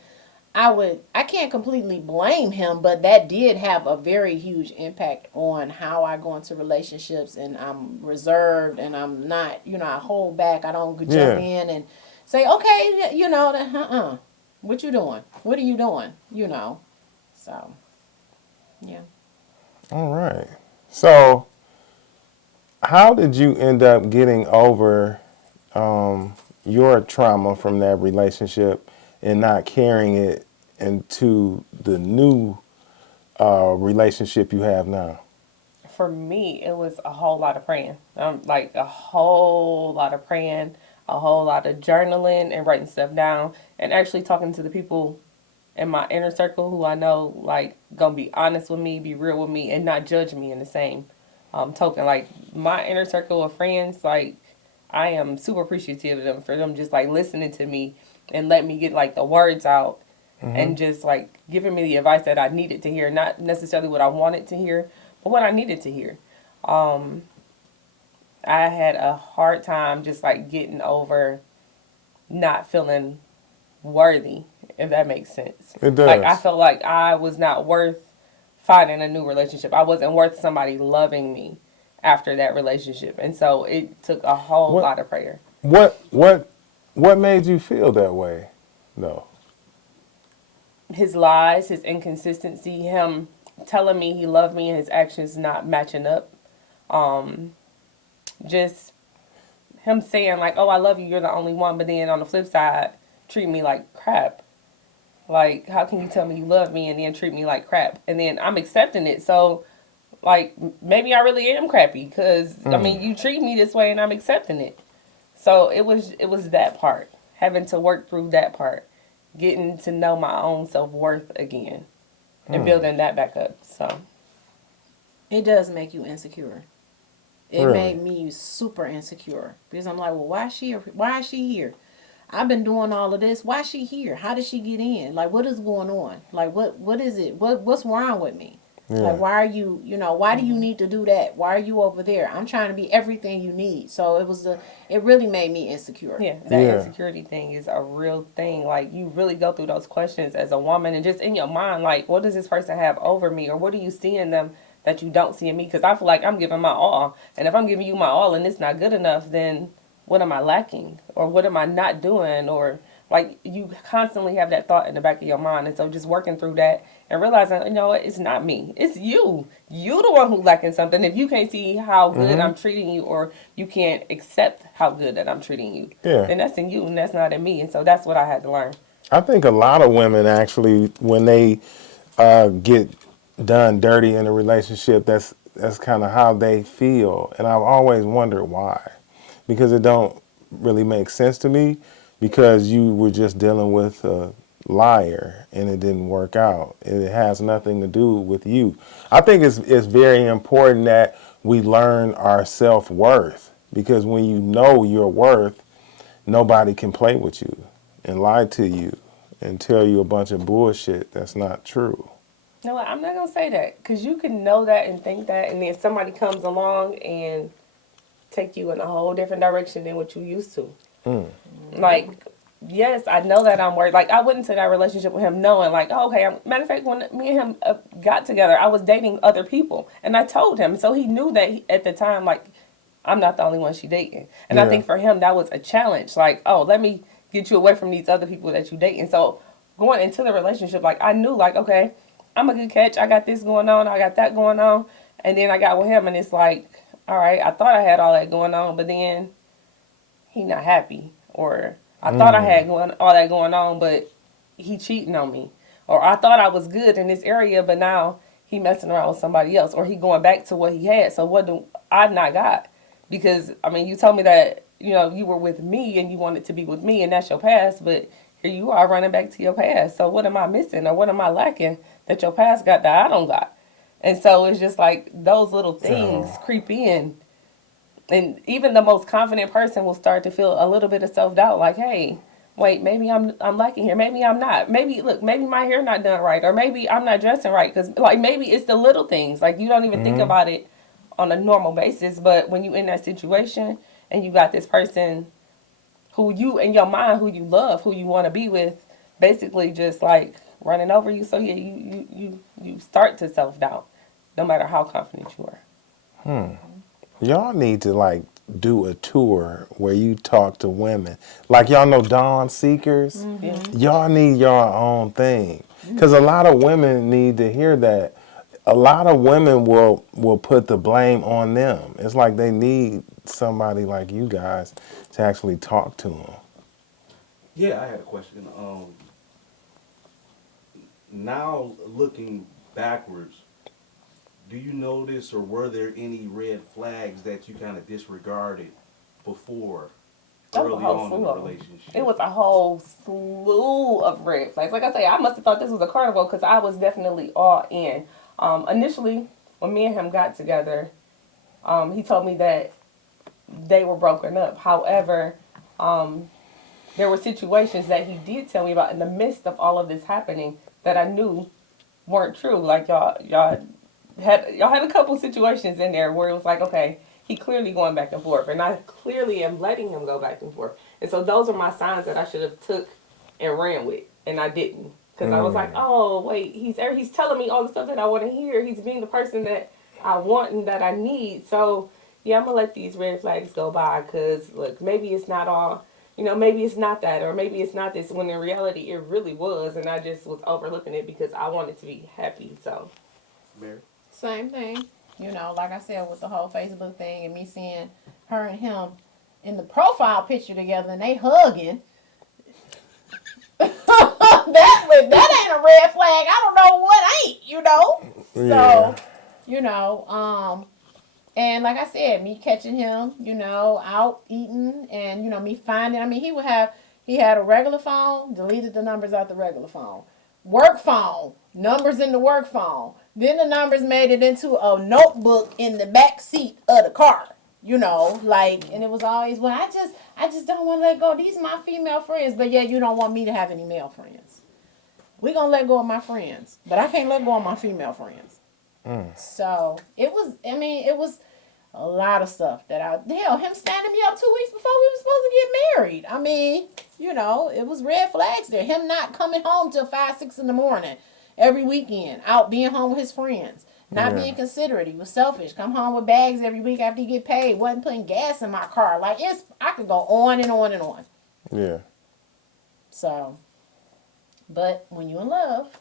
I can't completely blame him, but that did have a very huge impact on how I go into relationships, and I'm reserved and I'm not, you know, I hold back. I don't jump in and say, okay, you know, what you doing? What are you doing? You know, so. Yeah. All right. So, how did you end up getting over your trauma from that relationship and not carrying it into the new relationship you have now? For me, it was a whole lot of praying. Like a whole lot of praying, a whole lot of journaling and writing stuff down, and actually talking to the people in my inner circle who I know like gonna be honest with me, be real with me, and not judge me in the same token. Like my inner circle of friends, like I am super appreciative of them for them just like listening to me and let me get like the words out and just like giving me the advice that I needed to hear, not necessarily what I wanted to hear, but what I needed to hear. I had a hard time just like getting over not feeling worthy, if that makes sense. It does. Like I felt like I was not worth finding a new relationship. I wasn't worth somebody loving me after that relationship. And so it took a whole What- lot of prayer. What made you feel that way? No. His lies, his inconsistency, him telling me he loved me and his actions not matching up. Just him saying like, "Oh, I love you, you're the only one," but then on the flip side, treat me like crap. Like, how can you tell me you love me and then treat me like crap? And then I'm accepting it. So, like, maybe I really am crappy because I mean, you treat me this way and I'm accepting it. So it was that part, having to work through that part, getting to know my own self-worth again and building that back up. So It does make you insecure. It Really? made me super insecure because I'm like, well, why is she here? I've been doing all of this. Why is she here? How did she get in? Like, what is going on? Like, what is it? What's wrong with me? Yeah. Like, why are you, why do you need to do that? Why are you over there? I'm trying to be everything you need. So it really made me insecure. yeah, that Yeah. insecurity thing is a real thing. Like, you really go through those questions as a woman and just in your mind, like, what does this person have over me? Or what do you see in them that you don't see in me? Because I feel like I'm giving my all. And if I'm giving you my all and it's not good enough, then what am I lacking? Or what am I not doing? Or like, you constantly have that thought in the back of your mind. And so just working through that and realizing, what, it's not me. It's you. You the one who's lacking something. If you can't see how good I'm treating you, or you can't accept how good that I'm treating you, Yeah. then that's in you and that's not in me. And so that's what I had to learn. I think a lot of women actually, when they get done dirty in a relationship, that's kind of how they feel, and I've always wondered why, because it don't really make sense to me. Because you were just dealing with a liar and it didn't work out. It has nothing to do with you. I think it's very important that we learn our self-worth, because when you know your worth, nobody can play with you and lie to you and tell you a bunch of bullshit that's not true. No, I'm not going to say that, because you can know that and think that, and then somebody comes along and take you in a whole different direction than what you used to. Like, yes, I know that I'm worried. Like, I went into that relationship with him knowing, like, oh, okay. Matter of fact, when me and him got together, I was dating other people, and I told him. So he knew that at the time, like, I'm not the only one she dating. And I Yeah. think for him, that was a challenge. Like, oh, let me get you away from these other people that you dating. So going into the relationship, like, I knew, like, okay, I'm a good catch. I got this going on. I got that going on. And then I got with him, and it's like, all right, I thought I had all that going on, but then he not happy. Or I thought I had all that going on, but he cheating on me. Or I thought I was good in this area, but now he messing around with somebody else. Or he going back to what he had. So what do I not got? Because, I mean, you told me that, you were with me and you wanted to be with me and that's your past, but here you are running back to your past. So what am I missing or what am I lacking that your past got that I don't got? And so it's just like those little things creep in. And even the most confident person will start to feel a little bit of self-doubt, like, hey, wait, maybe I'm lacking here. Maybe I'm not. Maybe, look, maybe my hair not done right. Or maybe I'm not dressing right. Because, like, maybe it's the little things. Like, you don't even think about it on a normal basis. But when you in that situation and you got this person who you, in your mind, who you love, who you want to be with, basically just, like, running over you. So, yeah, you start to self-doubt, no matter how confident you are. Y'all need to like do a tour where you talk to women. Like, y'all know Dawn Seekers? Y'all need your own thing. Because a lot of women need to hear that. A lot of women will put the blame on them. It's like they need somebody like you guys to actually talk to them. Yeah, I had a question. Now looking backwards, do you notice or were there any red flags that you kind of disregarded before, early on in the relationship? It was a whole slew of red flags. Like I say, I must have thought this was a carnival because I was definitely all in. Initially, when me and him got together, he told me that they were broken up. However, there were situations that he did tell me about in the midst of all of this happening that I knew weren't true. Like y'all had a couple situations in there where it was like, okay, he clearly going back and forth, and I clearly am letting him go back and forth. And so those are my signs that I should have took and ran with, and I didn't, because I was like, oh wait, he's telling me all the stuff that I want to hear. He's being the person that I want and that I need. So yeah, I'm gonna let these red flags go by, because look, maybe it's not all. Maybe it's not that, or maybe it's not this, when in reality it really was, and I just was overlooking it because I wanted to be happy. So, Mary? Same thing. Like I said, with the whole Facebook thing and me seeing her and him in the profile picture together and they hugging. that ain't a red flag. I don't know what ain't, Yeah. So, and like I said, me catching him, out eating and, me finding, he had a regular phone, deleted the numbers out the regular phone. Work phone, numbers in the work phone. Then the numbers made it into a notebook in the back seat of the car. And it was always, well, I just don't want to let go. These are my female friends, but yeah, you don't want me to have any male friends. We gonna let go of my friends, but I can't let go of my female friends. So it was a lot of stuff him standing me up 2 weeks before we were supposed to get married. It was red flags there. Him not coming home till 5, 6 in the morning every weekend, out being home with his friends, not being considerate. He was selfish. Come home with bags every week after he get paid. Wasn't putting gas in my car. I could go on and on and on. Yeah. So, but when you in love,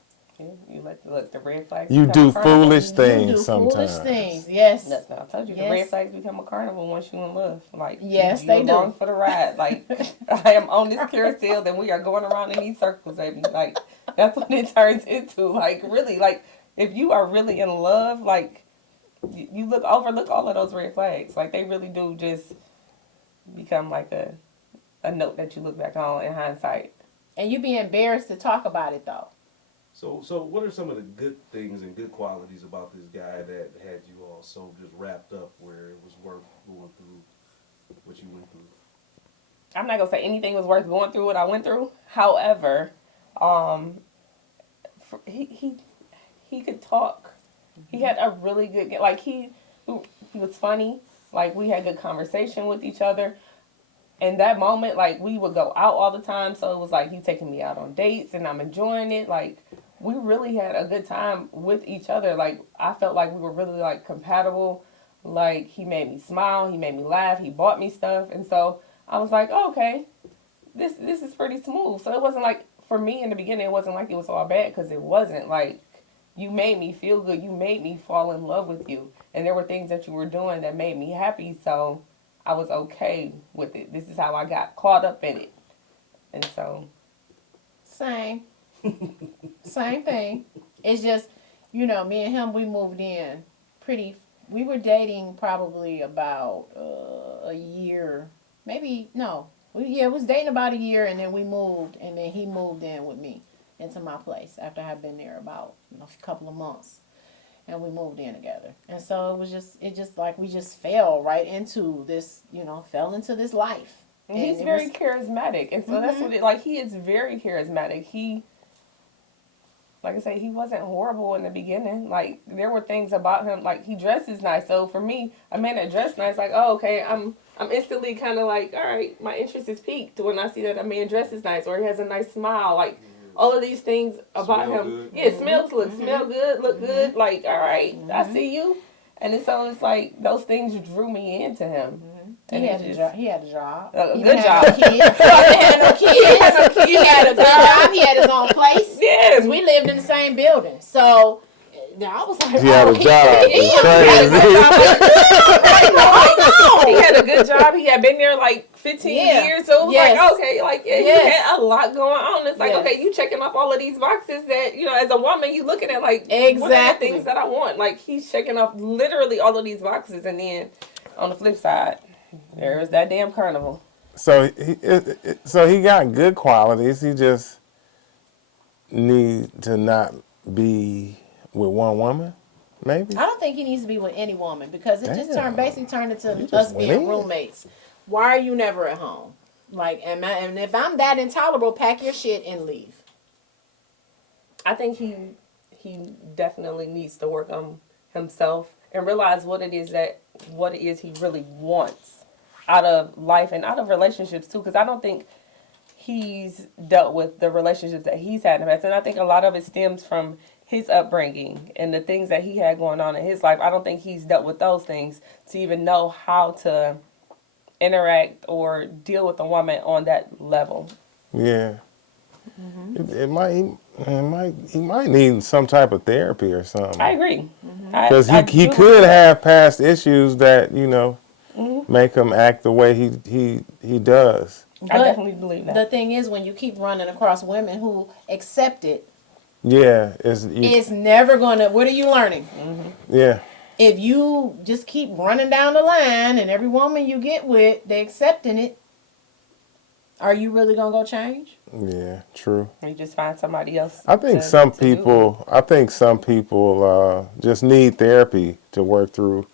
you look the red flags. You become do a carnival. foolish things you do sometimes. foolish things. Yes. No, I told you Yes. the red flags become a carnival once you in love. Like, yes, you're they do. along for the ride. Like, I am on this carousel, then we are going around in these circles, baby. Like, that's what it turns into. Like, really, like, if you are really in love, like, you overlook all of those red flags. Like, they really do just become like a note that you look back on in hindsight. And you be embarrassed to talk about it though. So what are some of the good things and good qualities about this guy that had you all so just wrapped up where it was worth going through what you went through? I'm not gonna say anything was worth going through what I went through. However, he could talk. He had a really good, like, he was funny. Like, we had good conversation with each other. In that moment, like, we would go out all the time, so it was like he taking me out on dates and I'm enjoying it. Like, we really had a good time with each other. Like, I felt like we were really, like, compatible. Like, he made me smile, he made me laugh, he bought me stuff, and so I was like, oh, okay, this is pretty smooth. So it wasn't like, for me in the beginning, it wasn't like it was all bad, because it wasn't. Like, you made me feel good, you made me fall in love with you, and there were things that you were doing that made me happy, so I was okay with it. This is how I got caught up in it. And so. Same. Same thing. It's just, me and him, we moved in we were dating probably about a year. Maybe, no. We was dating about a year, and then we moved, and then he moved in with me into my place after I had been there about a couple of months. And we moved in together. And so it just like we just fell right into this, fell into this life. And he's very charismatic. And so that's what he is very charismatic. He, like I say, he wasn't horrible in the beginning. Like, there were things about him, like, he dresses nice. So for me, a man that dressed nice, like, oh, okay, I'm instantly kind of like, all right, my interest is piqued when I see that a man dresses nice or he has a nice smile. Like, all of these things about Smell him. good. Yeah, smell good, look good. Like, all right, I see you. And then so it's like those things drew me into him. He had a job. He had a job. A good job. He had no kids. He had a good job. He had his own place. Yes. We lived in the same building. So I was like, He had a job. He had a good job. He had been there like 15 years. So it was like, okay, like, he had a lot going on. It's like, okay, you checking off all of these boxes that, as a woman, you looking at like, what are the things that I want? Like, he's checking off literally all of these boxes. And then on the flip side, there's that damn carnival. So he got good qualities. He just need to not be with one woman, maybe. I don't think he needs to be with any woman because it just basically turned into just us went being in. roommates. Why are you never at home? Like, and if I'm that intolerable, pack your shit and leave. I think he definitely needs to work on himself and realize what it is he really wants out of life and out of relationships too. Because I don't think he's dealt with the relationships that he's had in the past, and I think a lot of it stems from his upbringing and the things that he had going on in his life. I don't think he's dealt with those things to even know how to interact or deal with a woman on that level. Yeah. He might need some type of therapy or something. I agree. Because he could have past issues that, make him act the way he does. I definitely believe that. The thing is, when you keep running across women who accept it, Yeah. it's never gonna. What are you learning? Yeah. If you just keep running down the line and every woman you get with, they accepting it, are you really gonna go change? Yeah, true. You just find somebody else. I think some people just need therapy to work through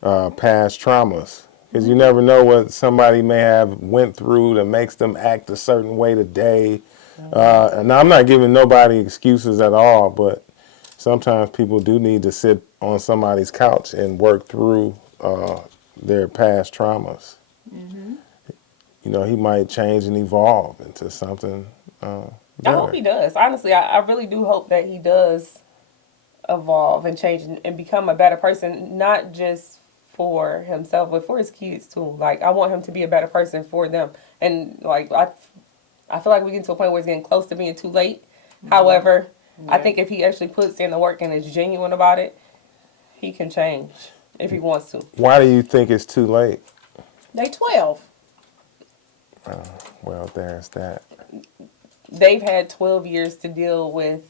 past traumas. Because you never know what somebody may have went through that makes them act a certain way today. And I'm not giving nobody excuses at all, but sometimes people do need to sit on somebody's couch and work through their past traumas. He might change and evolve into something better. I hope he does. Honestly, I really do hope that he does evolve and change and become a better person, not just for himself, but for his kids too. Like, I want him to be a better person for them. And like, I feel like we get to a point where it's getting close to being too late. However, I think if he actually puts in the work and is genuine about it, he can change if he wants to. Why do you think it's too late? They 12. Well, there's that. They've had 12 years to deal with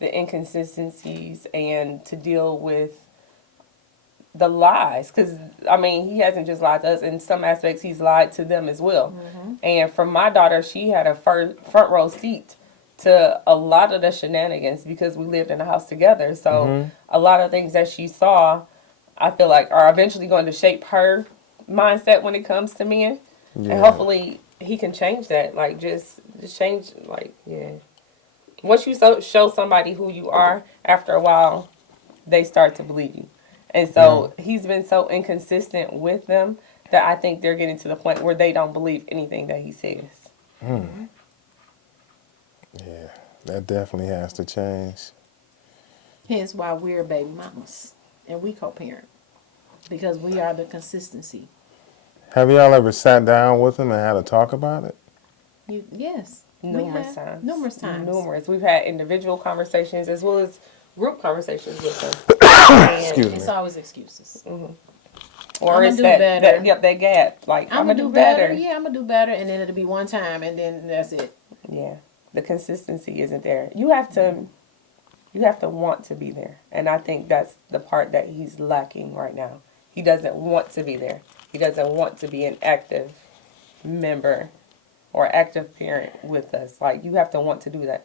the inconsistencies and to deal with the lies. Because, he hasn't just lied to us. In some aspects, he's lied to them as well. And for my daughter, she had a front row seat to a lot of the shenanigans because we lived in a house together. So a lot of things that she saw, I feel like, are eventually going to shape her mindset when it comes to men. Yeah. And hopefully he can change that. Like, just change, like, yeah. Once you show somebody who you are, after a while, they start to believe you. And so he's been so inconsistent with them that I think they're getting to the point where they don't believe anything that he says. Yeah, that definitely has to change. Hence why we're baby mamas and we co-parent, because we are the consistency. Have y'all ever sat down with him and had a talk about it? Yes. Numerous times. Numerous times. Numerous. We've had individual conversations as well as group conversations with them. Excuse me. It's always excuses. Or I'ma it's do that better. that gap. Like, I'm going to do better. Yeah, I'm going to do better. And then it'll be one time and then that's it. Yeah. The consistency isn't there. You have to want to be there. And I think that's the part that he's lacking right now. He doesn't want to be there. He doesn't want to be an active member or active parent with us. Like, you have to want to do that.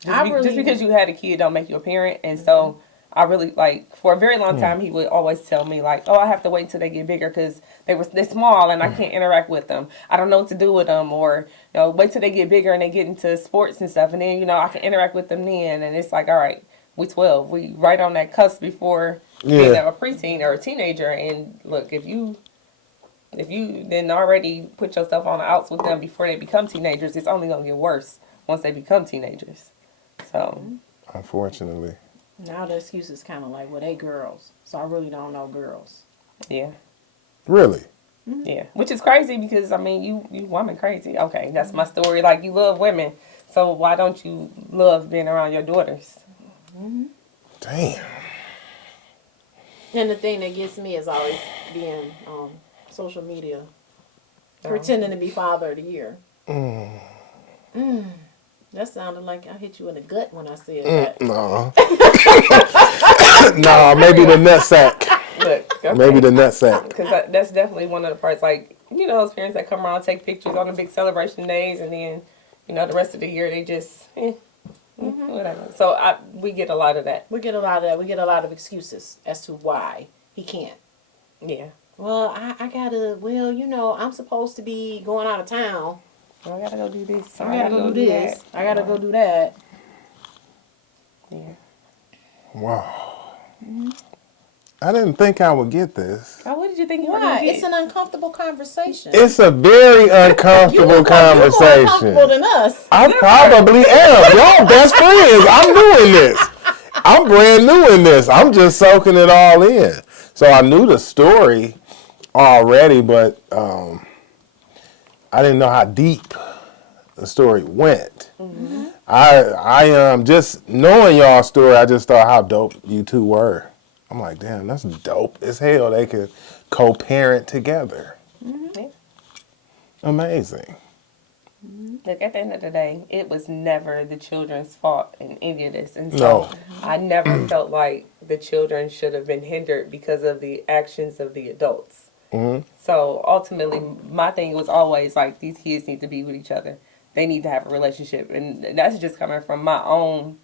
Just because you had a kid don't make you a parent. And so I really, like, for a very long time, he would always tell me, like, oh, I have to wait till they get bigger because they're small and I can't interact with them. I don't know what to do with them. Or, wait till they get bigger and they get into sports and stuff. And then, I can interact with them then. And it's like, all right, we 12. We right on that cusp before being a preteen or a teenager. And look, if you then already put yourself on the outs with them before they become teenagers, it's only going to get worse once they become teenagers. So, unfortunately. Now the excuse is kind of like, well, they girls, so I really don't know girls. yeah. Really? Yeah. Which is crazy because, you woman crazy. Okay, that's my story. Like, you love women, so why don't you love being around your daughters? Damn. And the thing that gets me is always being on social media, pretending to be father of the year. That sounded like I hit you in the gut when I said that. No. No, maybe the nutsack. Look, okay. Maybe the nutsack. Because that's definitely one of the parts. Like, those parents that come around, take pictures on the big celebration days, and then, the rest of the year they just, whatever. So we get a lot of that. We get a lot of that. We get a lot of excuses as to why he can't. Yeah. well, I gotta, well, I'm supposed to be going out of town. I gotta go do this. I gotta go do this. I gotta go do that. Yeah. Wow. I didn't think I would get this. Oh, what did you think you were Why? gonna get? It's an uncomfortable conversation. It's a very uncomfortable You're more conversation. uncomfortable than us. I probably am. Y'all best friends. I'm new in this. I'm brand new in this. I'm just soaking it all in. So I knew the story already, but I didn't know how deep the story went. Mm-hmm. I just knowing y'all's story, I just thought how dope you two were. I'm like, damn, that's dope as hell. They could co-parent together. Mm-hmm. Amazing. Look, at the end of the day, it was never the children's fault in any of this. And so No. I never felt like the children should have been hindered because of the actions of the adults. Mm-hmm. So ultimately, my thing was always like, these kids need to be with each other. They need to have a relationship. And that's just coming from my own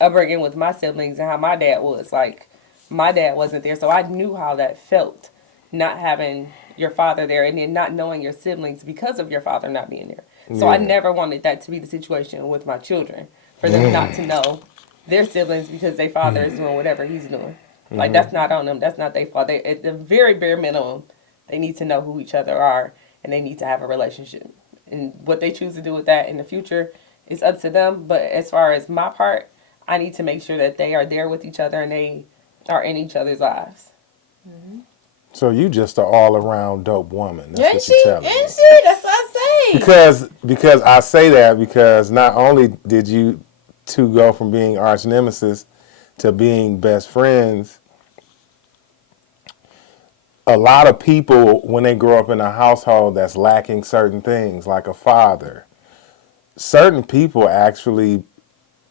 upbringing with my siblings and how my dad was. Like, my dad wasn't there, so I knew how that felt, not having your father there and then not knowing your siblings because of your father not being there. So I Yeah. never wanted that to be the situation with my children, for them not to know their siblings because their father is doing whatever he's doing. Like, that's not on them. That's not their fault. They, at the very bare minimum, they need to know who each other are, and they need to have a relationship. And what they choose to do with that in the future is up to them. But as far as my part, I need to make sure that they are there with each other and they are in each other's lives. So you just an all-around dope woman. That's Ain't what she? you're telling me. Ain't she? That's what I say. Because I say that because not only did you two go from being arch nemesis to being best friends, a lot of people, when they grow up in a household that's lacking certain things, like a father, certain people actually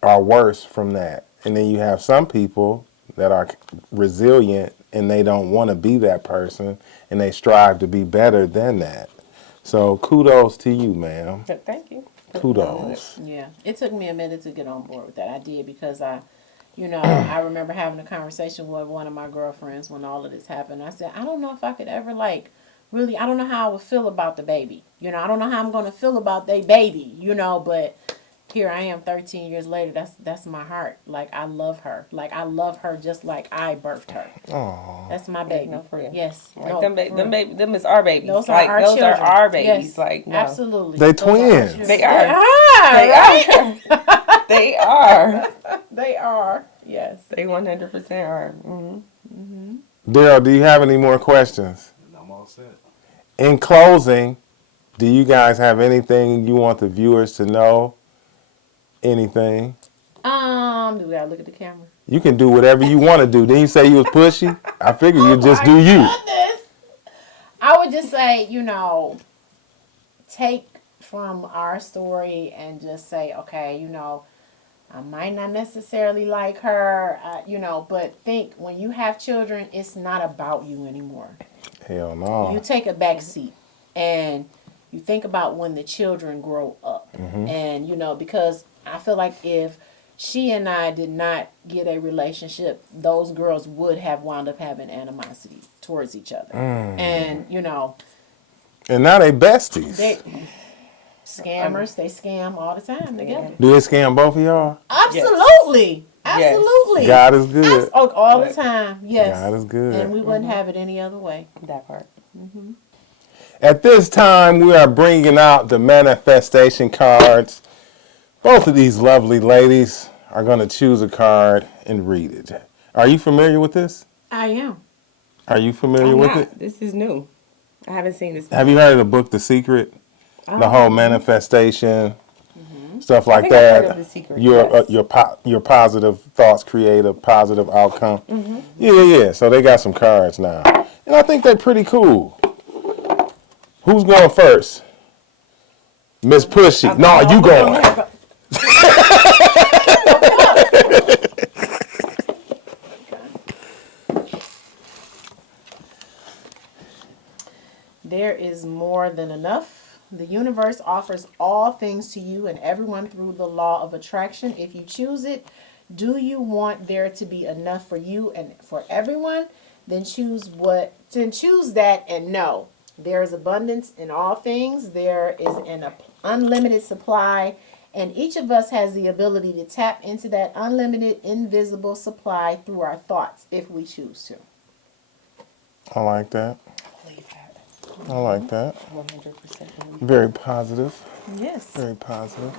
are worse from that. And then you have some people that are resilient and they don't want to be that person and they strive to be better than that. So kudos to you, ma'am. So thank you. Kudos. Yeah, it took me a minute to get on board with that. I did because I remember having a conversation with one of my girlfriends when all of this happened. I said, I don't know if I could ever really, I don't know how I would feel about the baby. I don't know how I'm going to feel about they baby, but here I am 13 years later. That's my heart. Like, I love her. Like, I love her just like I birthed her. Aww. That's my baby. No, for real. Yes. Like, no, them is our babies. Those are like, our those children. are our babies. Yes, Like, no. absolutely. They Those are our twins. children. They are. They are. They are. They are. They are. Yes. They 100% are. Mm-hmm. Daryl, do you have any more questions? I'm all set. In closing, do you guys have anything you want the viewers to know? Anything? Do we gotta look at the camera? You can do whatever you want to do. Didn't you say you was pushy? I figure you just do you. Goodness. I would just say, take from our story and just say, okay, I might not necessarily like her, but think when you have children, it's not about you anymore. Hell no. You take a back seat and you think about when the children grow up. And, because I feel like if she and I did not get a relationship, those girls would have wound up having animosity towards each other. And, And now they besties. they scammers, they scam all the time together. Do they scam both of y'all? Absolutely. Yes. Absolutely. God is good. All the time. Yes. God is good. And we wouldn't have it any other way. That part. At this time, we are bringing out the manifestation cards. Both of these lovely ladies are going to choose a card and read it. Are you familiar with this? I am. Are you familiar with it? This is new. I haven't seen this. Have you heard of the book The Secret? The whole manifestation, stuff like think I've that. heard of The Secret, Your yes. your positive thoughts create a positive outcome. Yeah. So they got some cards now, and I think they're pretty cool. Who's going first? Miss Pushy. No, you going. There is more than enough. The universe offers all things to you and everyone through the law of attraction. If you choose it, do you want there to be enough for you and for everyone? then choose that and know there is abundance in all things. There is an unlimited supply, and each of us has the ability to tap into that unlimited, invisible supply through our thoughts if we choose to. I like that. Believe that. I like that. 100%. Very positive. Yes. Very positive.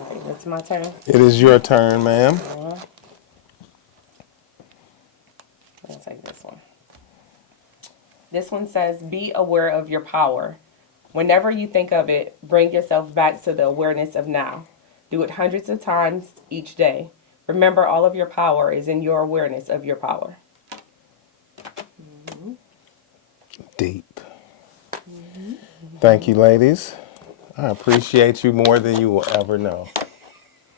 Okay, that's my turn. It is your turn, ma'am. I'll take this one. This one says, be aware of your power. Whenever you think of it, bring yourself back to the awareness of now. Do it hundreds of times each day. Remember, all of your power is in your awareness of your power. Deep. Thank you, ladies. I appreciate you more than you will ever know.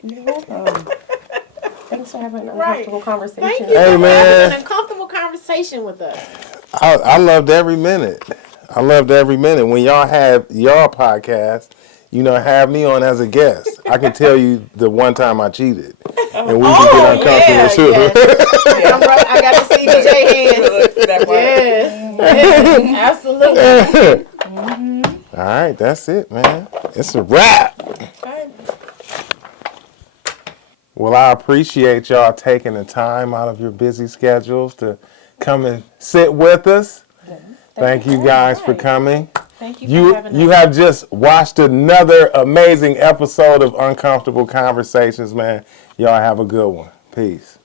You're welcome. Thanks for having an uncomfortable conversation. Thank you Hey, for man. having an uncomfortable conversation with us. I loved every minute. I loved every minute. When y'all have y'all podcast, have me on as a guest. I can tell you the one time I cheated. And we can get uncomfortable too. Yes. I got to see BJ hands. Yes. Absolutely. All right, that's it, man. It's a wrap. Okay. Well, I appreciate y'all taking the time out of your busy schedules to come and sit with us. Thank you guys for coming. Thank you for having us. You have just watched another amazing episode of Uncomfortable Conversations, man. Y'all have a good one. Peace.